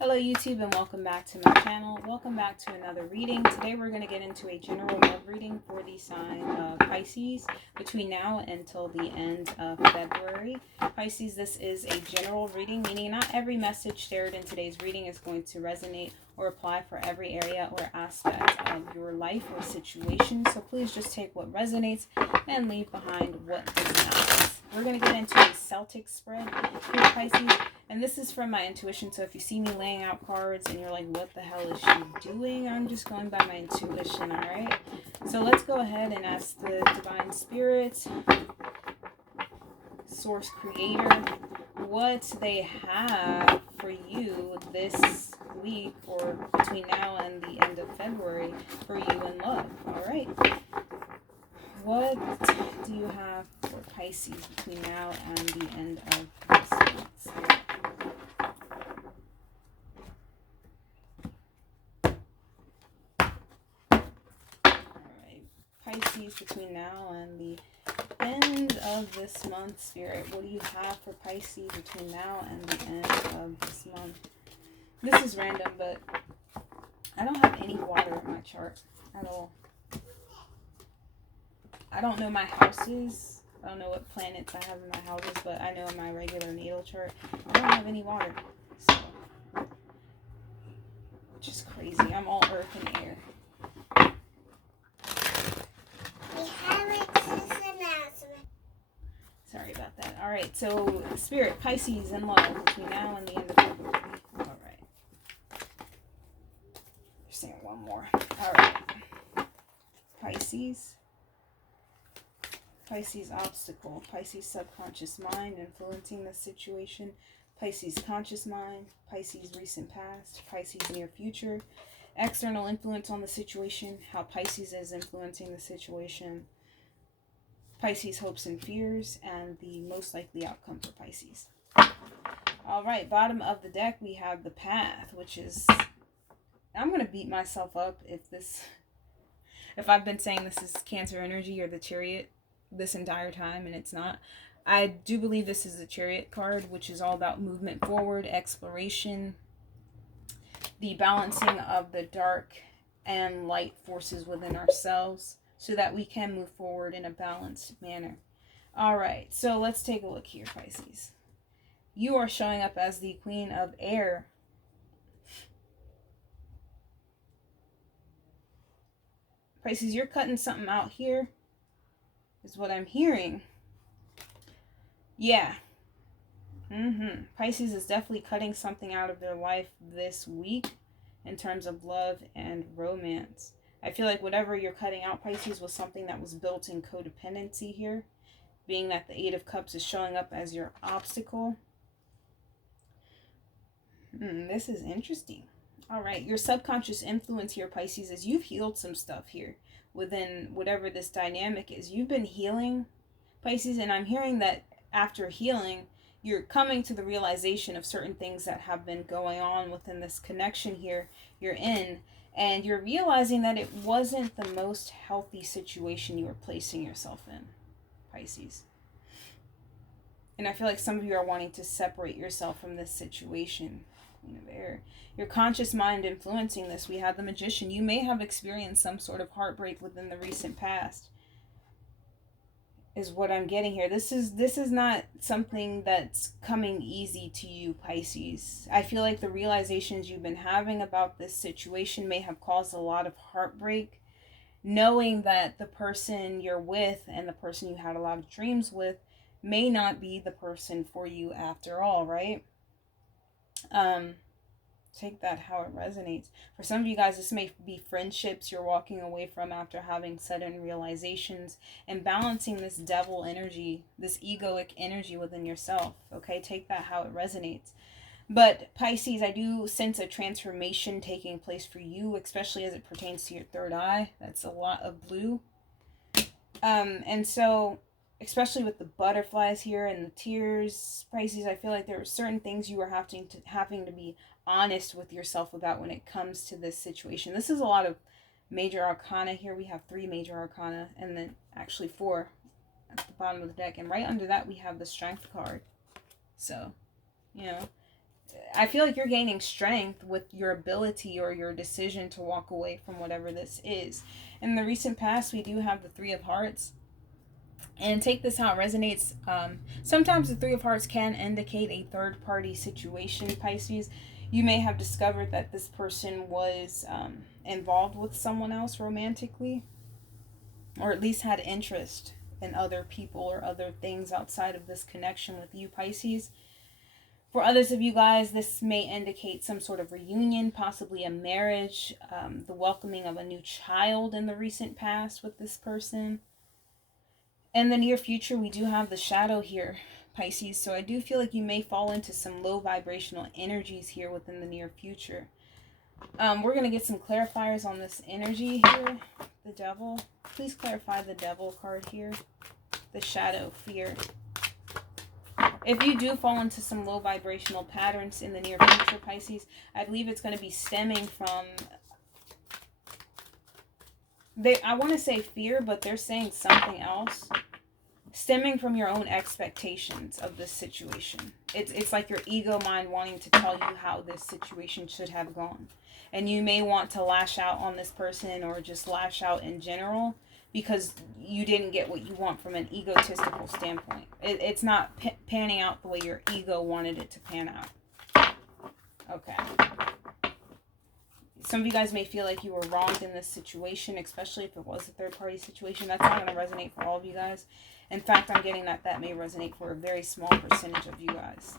Hello YouTube and welcome back to my channel. Welcome back to another reading. Today we're going to get into a general love reading for the sign of Pisces between now until the end of February. Pisces, this is a general reading, meaning not every message shared in today's reading is going to resonate or apply for every area or aspect of your life or situation. So please just take what resonates and leave behind what does not. We're going to get into a Celtic spread for Pisces. And this is from my intuition, so if you see me laying out cards and you're like, what the hell is she doing? I'm just going by my intuition, alright? So let's go ahead and ask the Divine Spirits, Source Creator, what they have for you this week or between now and the end of February for you in love, alright? What do you have for Pisces between now and the end of this month? Pisces, between now and the end of this month, Spirit, what do you have for Pisces between now and the end of this month? This is random, but I don't have any water in my chart at all. I don't know my houses. I don't know what planets I have in my houses, but I know in my regular natal chart, I don't have any water. So, which is crazy. I'm all earth and air. Sorry about that. All right, so Spirit, Pisces, and love between now and the end of February. All right. Just saying one more. All right. Pisces. Pisces obstacle. Pisces subconscious mind influencing the situation. Pisces conscious mind. Pisces recent past. Pisces near future. External influence on the situation. How Pisces is influencing the situation. Pisces hopes and fears, and the most likely outcome for Pisces. All right, bottom of the deck we have the Path, which is, I'm going to beat myself up if I've been saying this is Cancer energy or the Chariot this entire time and it's not. I do believe this is the Chariot card, which is all about movement forward, exploration, the balancing of the dark and light forces within ourselves, so that we can move forward in a balanced manner. All right, so let's take a look here, Pisces. You are showing up as the Queen of Air. Pisces, you're cutting something out here, is what I'm hearing. Yeah. Pisces is definitely cutting something out of their life this week in terms of love and romance. I feel like whatever you're cutting out, Pisces, was something that was built in codependency here, being that the Eight of Cups is showing up as your obstacle. This is interesting. All right, your subconscious influence here, Pisces, is you've healed some stuff here within whatever this dynamic is. You've been healing, Pisces, and I'm hearing that after healing, you're coming to the realization of certain things that have been going on within this connection here you're in, and you're realizing that it wasn't the most healthy situation you were placing yourself in, Pisces. And I feel like some of you are wanting to separate yourself from this situation, Queen of Air. Your conscious mind influencing this. We have the Magician. You may have experienced some sort of heartbreak within the recent past, is what I'm getting here. This is not something that's coming easy to you, Pisces. I feel like the realizations you've been having about this situation may have caused a lot of heartbreak, knowing that the person you're with and the person you had a lot of dreams with may not be the person for you after all, right? Take that how it resonates. For some of you guys, this may be friendships you're walking away from after having sudden realizations and balancing this devil energy, this egoic energy within yourself. Okay, take that how it resonates. But Pisces, I do sense a transformation taking place for you, especially as it pertains to your third eye. That's a lot of blue. And so, especially with the butterflies here and the tears, Pisces, I feel like there are certain things you are having to be honest with yourself about when it comes to this situation. This is a lot of major arcana here. We have 3 major arcana and then actually 4 at the bottom of the deck. And right under that we have the Strength card. So, you know, I feel like you're gaining strength with your ability or your decision to walk away from whatever this is. In the recent past, we do have the Three of Hearts. And take this how it resonates. Sometimes the Three of Hearts can indicate a third party situation, Pisces. You may have discovered that this person was involved with someone else romantically, or at least had interest in other people or other things outside of this connection with you, Pisces. For others of you guys, this may indicate some sort of reunion, possibly a marriage, the welcoming of a new child in the recent past with this person. In the near future, we do have the shadow here, Pisces. So I do feel like you may fall into some low vibrational energies here within the near future. We're going to get some clarifiers on this energy here. The devil. Please clarify the devil card here. The shadow, fear. If you do fall into some low vibrational patterns in the near future, Pisces, I believe it's going to be stemming from... I want to say fear, but they're saying something else. Stemming from your own expectations of this situation. It's like your ego mind wanting to tell you how this situation should have gone. And you may want to lash out on this person or just lash out in general because you didn't get what you want from an egotistical standpoint. It's not panning out the way your ego wanted it to pan out. Okay. Some of you guys may feel like you were wronged in this situation, especially if it was a third-party situation. That's not going to resonate for all of you guys. In fact, I'm getting that may resonate for a very small percentage of you guys.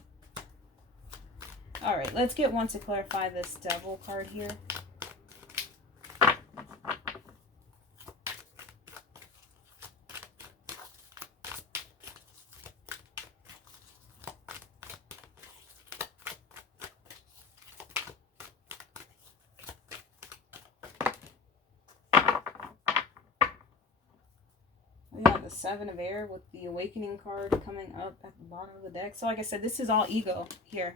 All right, let's get one to clarify this devil card here. We have the Seven of Air with the Awakening card coming up at the bottom of the deck. So like I said, this is all ego here.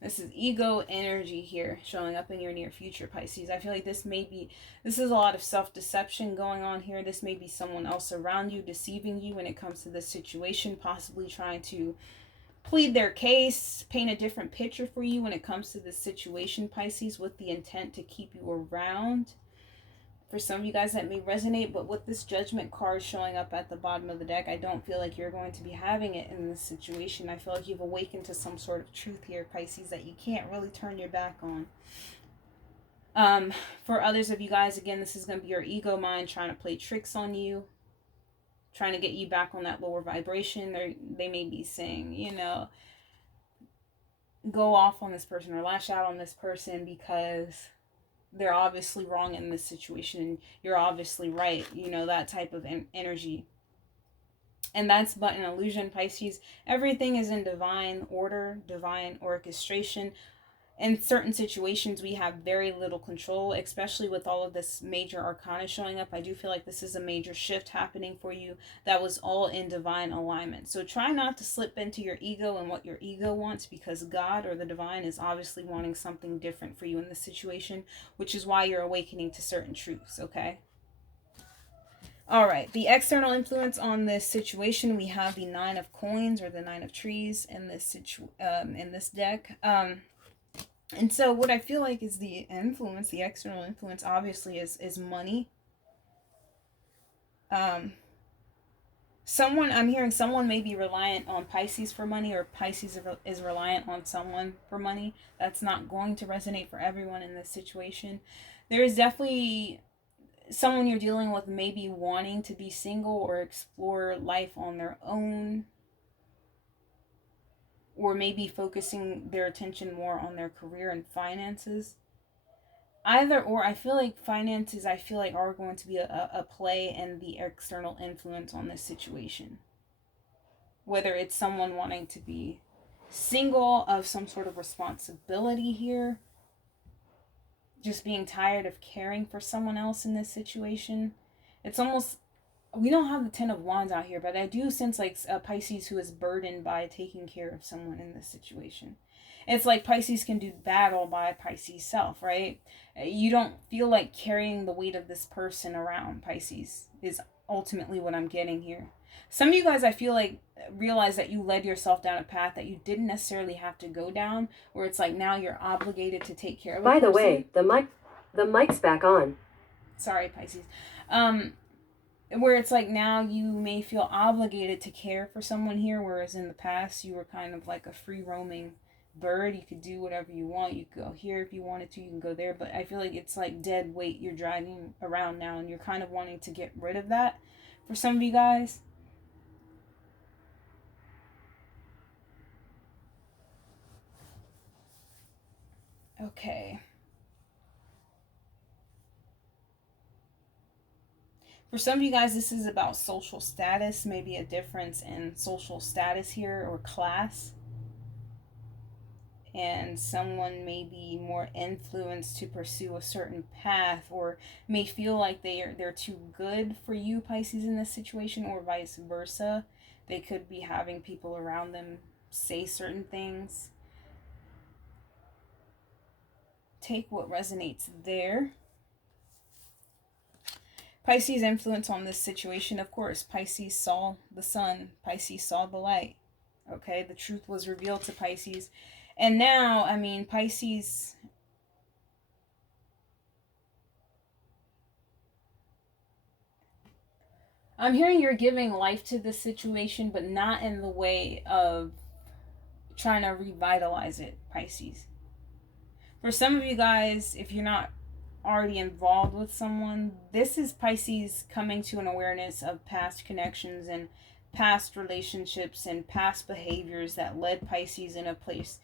This is ego energy here showing up in your near future, Pisces. I feel like this is a lot of self-deception going on here. This may be someone else around you deceiving you when it comes to this situation, possibly trying to plead their case, paint a different picture for you when it comes to this situation, Pisces, with the intent to keep you around. For some of you guys that may resonate, but with this Judgment card showing up at the bottom of the deck, I don't feel like you're going to be having it in this situation. I feel like you've awakened to some sort of truth here, Pisces, that you can't really turn your back on. For others of you guys, again, this is going to be your ego mind trying to play tricks on you, trying to get you back on that lower vibration. They may be saying, go off on this person or lash out on this person because they're obviously wrong in this situation and you're obviously right, that type of energy. And that's but an illusion, Pisces. Everything is in divine order, divine orchestration. In certain situations, we have very little control, especially with all of this major arcana showing up. I do feel like this is a major shift happening for you that was all in divine alignment. So try not to slip into your ego and what your ego wants, because God or the divine is obviously wanting something different for you in this situation, which is why you're awakening to certain truths, okay? All right, the external influence on this situation, we have the Nine of Coins or the Nine of Trees in this in this deck. And so what I feel like is the influence, the external influence, obviously is money. I'm hearing someone may be reliant on Pisces for money, or Pisces is reliant on someone for money. That's not going to resonate for everyone in this situation. There is definitely someone you're dealing with maybe wanting to be single or explore life on their own, or maybe focusing their attention more on their career and finances. Either or, I feel like finances, are going to be a play in the external influence on this situation. Whether it's someone wanting to be single of some sort of responsibility here, just being tired of caring for someone else in this situation. It's almost, we don't have the Ten of Wands out here, but I do sense like a Pisces who is burdened by taking care of someone in this situation. It's like Pisces can do battle by Pisces self, right? You don't feel like carrying the weight of this person around, Pisces, is ultimately what I'm getting here. Some of you guys, I feel like, realize that you led yourself down a path that you didn't necessarily have to go down, where it's like now you're obligated to take care of a person. By the way, the mic's back on. Sorry, Pisces. Where it's like now you may feel obligated to care for someone here, whereas in the past you were kind of like a free roaming bird. You could do whatever you want. You could go here if you wanted to, you can go there. But I feel like it's like dead weight you're dragging around now, and you're kind of wanting to get rid of that for some of you guys. Okay. For some of you guys, this is about social status, maybe a difference in social status here or class. And someone may be more influenced to pursue a certain path, or may feel like they're too good for you, Pisces, in this situation, or vice versa. They could be having people around them say certain things. Take what resonates there. Pisces' influence on this situation, of course, Pisces saw the sun, Pisces saw the light. Okay, the truth was revealed to Pisces. And now, I mean, Pisces, I'm hearing you're giving life to this situation, but not in the way of trying to revitalize it, Pisces. For some of you guys, if you're not already involved with someone, this is Pisces coming to an awareness of past connections and past relationships and past behaviors that led Pisces in a place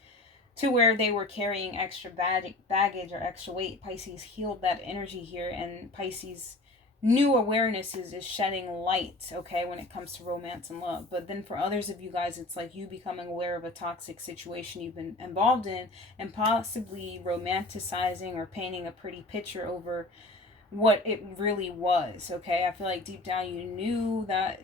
to where they were carrying extra baggage or extra weight. Pisces healed that energy here, and Pisces new awareness is shedding light, okay, when it comes to romance and love. But then for others of you guys, it's like you becoming aware of a toxic situation you've been involved in, and possibly romanticizing or painting a pretty picture over what it really was, okay? I feel like deep down you knew that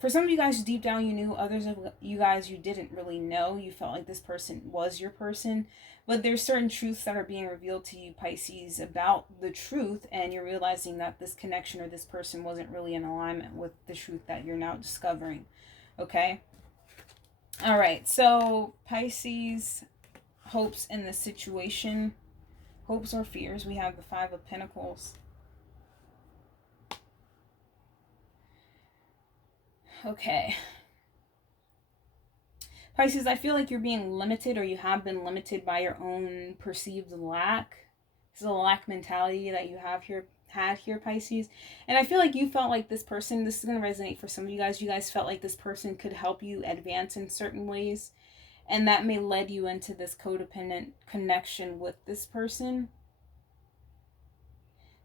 for some of you guys, deep down you knew. Others of you guys, you didn't really know. You felt like this person was your person. But there's certain truths that are being revealed to you, Pisces, about the truth, and you're realizing that this connection or this person wasn't really in alignment with the truth that you're now discovering. Okay? All right, so Pisces, hopes in this situation, hopes or fears. We have the Five of Pentacles. Okay. Pisces, I feel like you're being limited, or you have been limited by your own perceived lack. This is a lack mentality that you had here, Pisces. And I feel like you felt like this person, this is going to resonate for some of you guys. You guys felt like this person could help you advance in certain ways. And that may lead you into this codependent connection with this person.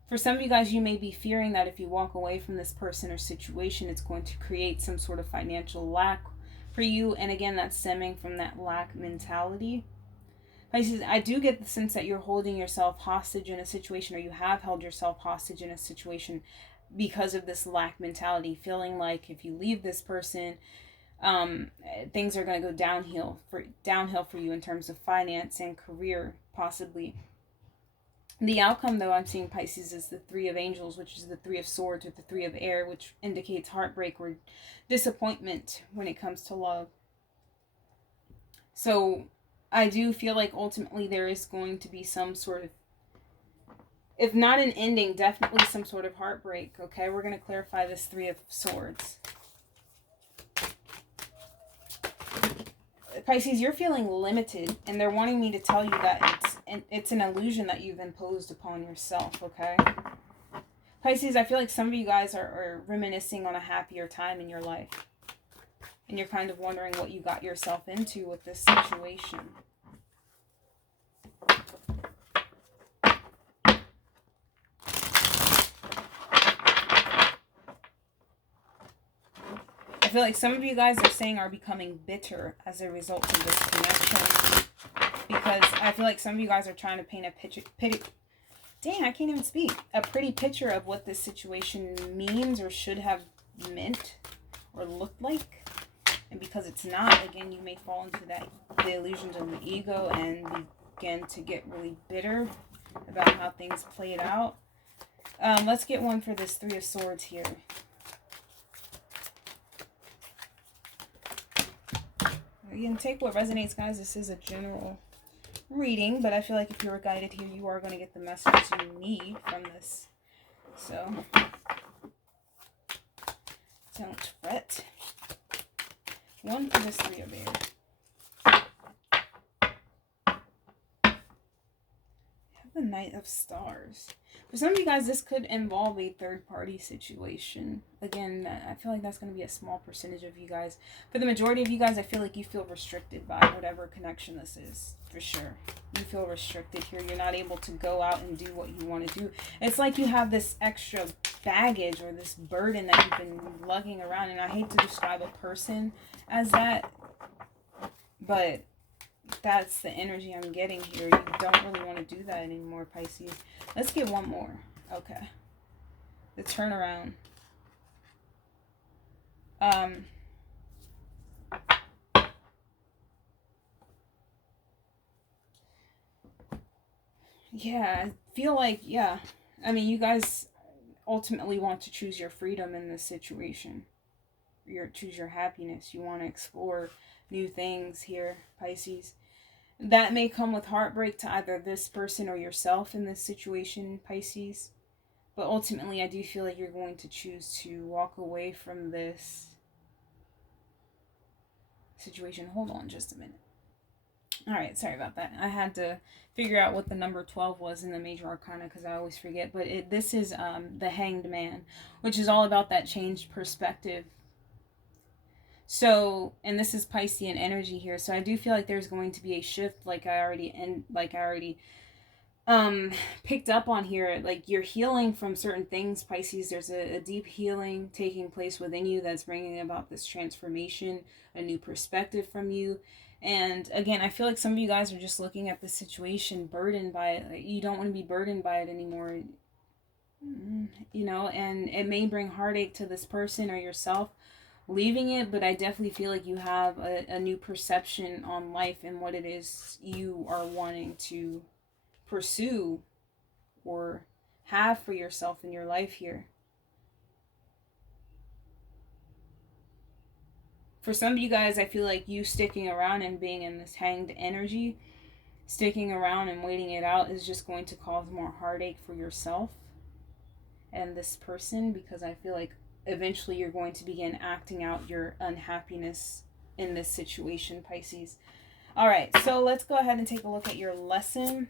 For some of you guys, you may be fearing that if you walk away from this person or situation, it's going to create some sort of financial lack for you. And again, that's stemming from that lack mentality. Pisces, I do get the sense that you're holding yourself hostage in a situation, or you have held yourself hostage in a situation because of this lack mentality, feeling like if you leave this person, things are going to go downhill for you in terms of finance and career, possibly. The outcome, though, I'm seeing, Pisces, is the Three of Angels, which is the Three of Swords with the Three of Air, which indicates heartbreak or disappointment when it comes to love. So I do feel like ultimately there is going to be some sort of, if not an ending, definitely some sort of heartbreak. Okay, we're going to clarify this Three of Swords. Pisces, you're feeling limited, and they're wanting me to tell you that it's an illusion that you've imposed upon yourself, okay? Pisces, I feel like some of you guys are reminiscing on a happier time in your life. And you're kind of wondering what you got yourself into with this situation. I feel like some of you guys are becoming bitter as a result of this connection. Because I feel like some of you guys are trying to paint a a pretty picture of what this situation means or should have meant or looked like. And because it's not, again, you may fall into the illusions of the ego and begin to get really bitter about how things played out. Let's get one for this Three of Swords here. You can take what resonates, guys. This is a general reading, but I feel like if you were guided here, you are going to get the message you need from this. So, don't fret. One for this Three of Bears. The Knight of Stars. For some of you guys, this could involve a third-party situation. Again, I feel like that's going to be a small percentage of you guys. For the majority of you guys, I feel like you feel restricted by whatever connection this is, for sure. You feel restricted here. You're not able to go out and do what you want to do. It's like you have this extra baggage or this burden that you've been lugging around. And I hate to describe a person as that, but that's the energy I'm getting here. You don't really want to do that anymore, Pisces. Let's get one more. Okay. The turnaround. Yeah, I feel like, yeah. I mean, you guys ultimately want to choose your freedom in this situation. Choose your happiness. You want to explore new things here, Pisces. That may come with heartbreak to either this person or yourself in this situation, Pisces. But ultimately, I do feel like you're going to choose to walk away from this situation. Hold on just a minute. Alright, sorry about that. I had to figure out what the number 12 was in the major arcana because I always forget. But this is the Hanged Man, which is all about that changed perspective. So, and this is Piscean energy here. So I do feel like there's going to be a shift, like I already picked up on here. Like you're healing from certain things, Pisces. There's a deep healing taking place within you that's bringing about this transformation, a new perspective from you. And again, I feel like some of you guys are just looking at the situation burdened by it. Like, you don't want to be burdened by it anymore, you know, and it may bring heartache to this person or yourself leaving it, but I definitely feel like you have a new perception on life and what it is you are wanting to pursue or have for yourself in your life here. For some of you guys, I feel like you sticking around and being in this hanged energy, sticking around and waiting it out is just going to cause more heartache for yourself and this person, because I feel like eventually you're going to begin acting out your unhappiness in this situation, Pisces. All right, so let's go ahead and take a look at your lesson.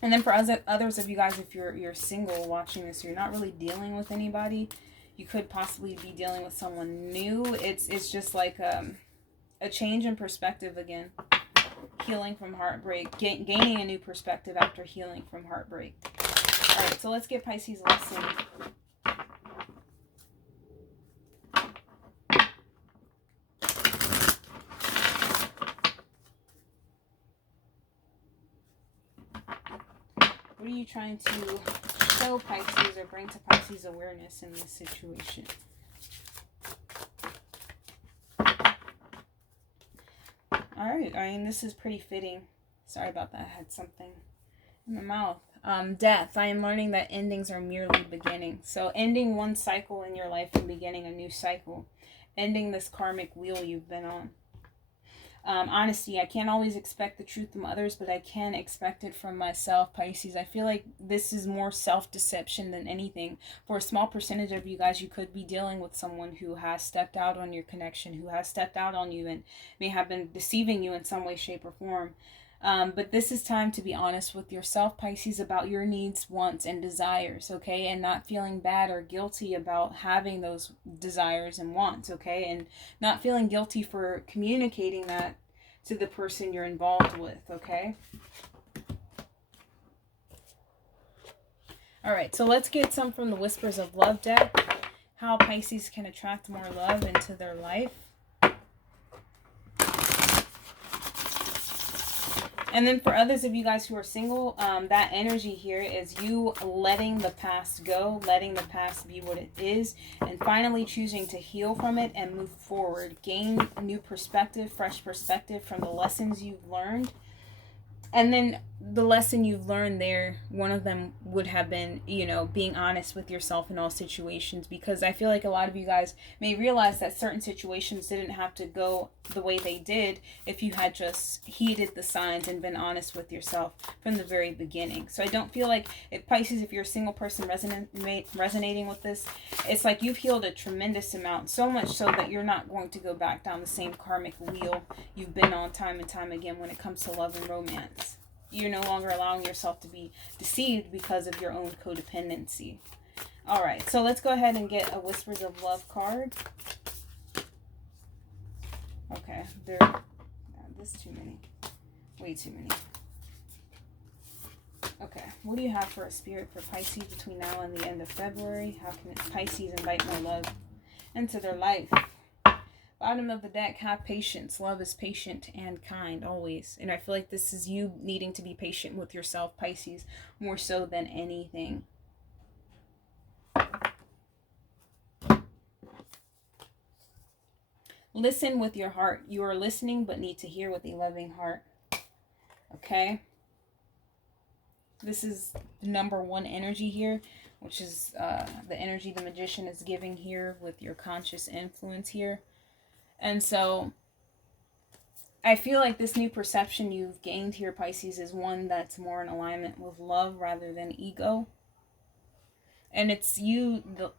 And then for others of you guys, if you're single watching this, you're not really dealing with anybody, you could possibly be dealing with someone new. It's just like a change in perspective again. Healing from heartbreak, gaining a new perspective after healing from heartbreak. All right, so let's get Pisces lesson. What are you trying to show Pisces or bring to Pisces awareness in this situation? Alright, I mean, this is pretty fitting. Sorry about that, I had something in my mouth. Death. I am learning that endings are merely beginnings. So ending one cycle in your life and beginning a new cycle. Ending this karmic wheel you've been on. Honesty. I can't always expect the truth from others, but I can expect it from myself, Pisces. I feel like this is more self-deception than anything. For a small percentage of you guys, you could be dealing with someone who has stepped out on your connection, who has stepped out on you and may have been deceiving you in some way, shape, or form. But this is time to be honest with yourself, Pisces, about your needs, wants, and desires, okay? And not feeling bad or guilty about having those desires and wants, okay? And not feeling guilty for communicating that to the person you're involved with, okay? All right, so let's get some from the Whispers of Love deck. How Pisces can attract more love into their life. And then for others of you guys who are single, that energy here is you letting the past go, letting the past be what it is, and finally choosing to heal from it and move forward. Gain a new perspective, fresh perspective from the lessons you've learned. And then the lesson you've learned there, one of them would have been, being honest with yourself in all situations, because I feel like a lot of you guys may realize that certain situations didn't have to go the way they did if you had just heeded the signs and been honest with yourself from the very beginning. So I don't feel like, if Pisces, if you're a single person resonating with this, it's like you've healed a tremendous amount, so much so that you're not going to go back down the same karmic wheel you've been on time and time again when it comes to love and romance. You're no longer allowing yourself to be deceived because of your own codependency. All right, so let's go ahead and get a Whispers of Love card. Okay, this is too many. Way too many. Okay, what do you have for a spirit for Pisces between now and the end of February? How can Pisces invite more love into their life? Bottom of the deck, have patience. Love is patient and kind always. And I feel like this is you needing to be patient with yourself, Pisces, more so than anything. Listen with your heart. You are listening but need to hear with a loving heart. Okay? This is the number one energy here, which is the energy the Magician is giving here with your conscious influence here. And so I feel like this new perception you've gained here, Pisces, is one that's more in alignment with love rather than ego. And it's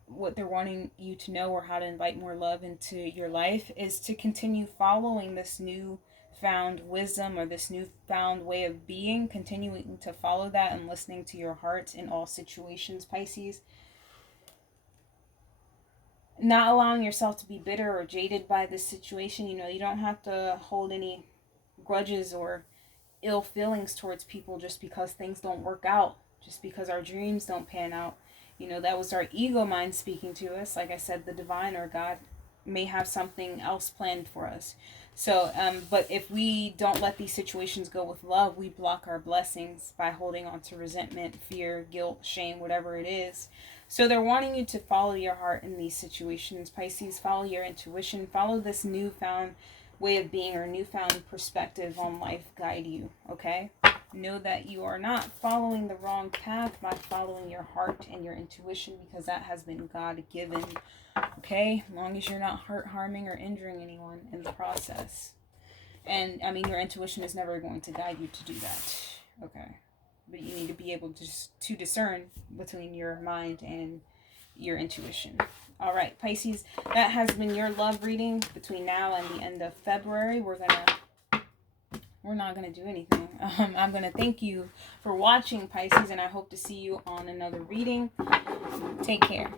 what they're wanting you to know, or how to invite more love into your life, is to continue following this new found wisdom, or this newfound way of being, continuing to follow that and listening to your heart in all situations, Pisces. Not allowing yourself to be bitter or jaded by this situation. You don't have to hold any grudges or ill feelings towards people just because things don't work out, just because our dreams don't pan out. That was our ego mind speaking to us. Like I said, the divine or God may have something else planned for us. So, but if we don't let these situations go with love, we block our blessings by holding on to resentment, fear, guilt, shame, whatever it is. So they're wanting you to follow your heart in these situations, Pisces. Follow your intuition. Follow this newfound way of being or newfound perspective on life guide you, okay? Know that you are not following the wrong path by following your heart and your intuition, because that has been God given, okay? As long as you're not hurt, harming, or injuring anyone in the process. And your intuition is never going to guide you to do that, okay? But you need to be able to discern between your mind and your intuition. All right, Pisces, that has been your love reading between now and the end of February. We're not gonna do anything. I'm gonna thank you for watching, Pisces, and I hope to see you on another reading. Take care.